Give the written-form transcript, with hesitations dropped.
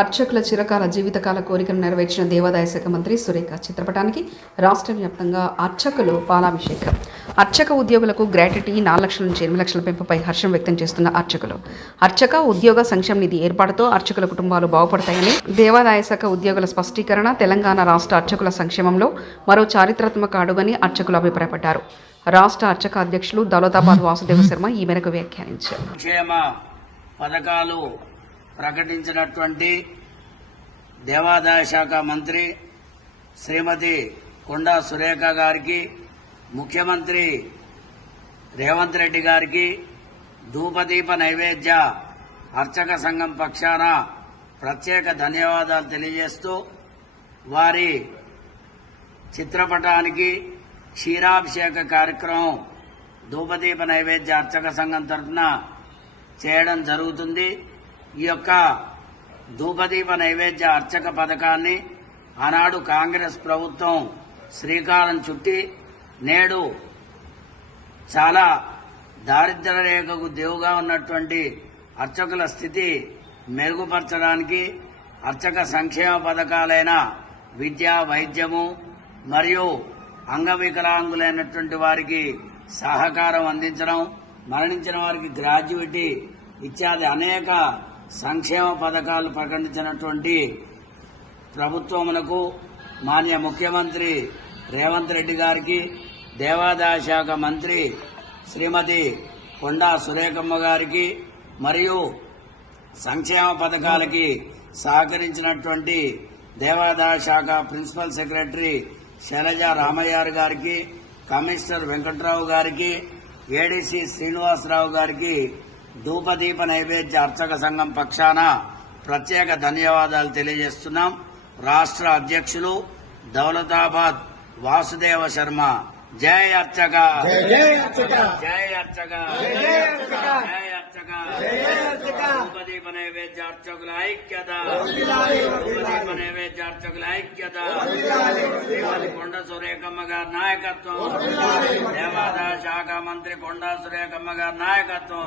అర్చకుల చిరకాల జీవితకాల కోరికను నెరవేర్చిన దేవాదాయ శాఖ మంత్రి సురేఖ చిత్రపటానికి రాష్ట్ర వ్యాప్తంగా అర్చకులు పాలాభిషేకం. అర్చక ఉద్యోగులకు గ్రాట్యుటీ 4 లక్షల నుంచి 8 లక్షల పెంపుపై హర్షం వ్యక్తం చేస్తున్న అర్చకులు. అర్చక ఉద్యోగ సంక్షేమ నిధి ఏర్పాటుతో అర్చకుల కుటుంబాలు బాగుపడతాయని దేవాదాయ శాఖ ఉద్యోగుల స్పష్టీకరణ తెలంగాణ రాష్ట్ర అర్చకుల సంక్షేమంలో మరో చారిత్రాత్మక అడుగని అర్చకులు అభిప్రాయపడ్డారు. రాష్ట్ర అర్చక అధ్యక్షులు దౌలతాబాద్ వాసుదేవ శర్మ ఈ మేరకు వ్యాఖ్యానించారు. పథకాలు ప్రకటించినటువంటి దేవాదాయ శాఖ మంత్రి శ్రీమతి కొండా సురేఖ గారికి, ముఖ్యమంత్రి రేవంత్ రెడ్డి గారికి ధూపదీప నైవేద్య అర్చక సంఘం పక్షాన ప్రత్యేక ధన్యవాదాలు తెలియజేస్తూ వారి చిత్రపటానికి క్షీరాభిషేక కార్యక్రమం ధూపదీప నైవేద్య అర్చక సంఘం తరఫున చేయడం జరుగుతుంది. ఈ యొక్క ధూపదీప నైవేద్య అర్చక పథకాన్ని ఆనాడు కాంగ్రెస్ ప్రభుత్వం శ్రీకారం చుట్టి నేడు చాలా దారిద్ర్య రేఖకు దేవుగా ఉన్నటువంటి అర్చకుల స్థితి మెరుగుపరచడానికి అర్చక సంక్షేమ పథకాలైన విద్య, వైద్యము మరియు అంగవికలాంగులైనటువంటి వారికి సహకారం అందించడం, మరణించిన వారికి గ్రాడ్యుయేటీ ఇత్యాది అనేక సంక్షేమ పథకాలు ప్రకటించినటువంటి ప్రభుత్వమునకు మాన్య ముఖ్యమంత్రి రేవంత్ రెడ్డి గారికి, దేవాదాయ శాఖ మంత్రి శ్రీమతి కొండా సురేఖమ్మ గారికి మరియు సంక్షేమ పథకాలకి సహకరించినటువంటి దేవాదాయ శాఖ ప్రిన్సిపల్ సెక్రటరీ శైలజ రామయ్యారు గారికి, కమిషనర్ వెంకట్రావు గారికి, ఏడీసీ శ్రీనివాసరావు గారికి ధూపదీప నైవేద్య అర్చక సంఘం పక్షాన ప్రత్యేక ధన్యవాదాలు తెలియజేస్తున్నాం. రాష్ట్ర అధ్యక్షులు దౌలతాబాద్ వాసుదేవ శర్మ. జై అర్చక, జై అర్చక, జై అర్చక, ధూపదీప నైవేద్య అర్చకుల ఐక్యత, ధూపదీప నైవేద్య అర్చకుల ఐక్యత. శ్రీమతి కొండా సురేఖమ్మ గారి నాయకత్వం, దేవాదాయ శాఖ మంత్రి కొండా సురేఖమ్మ గారి నాయకత్వం.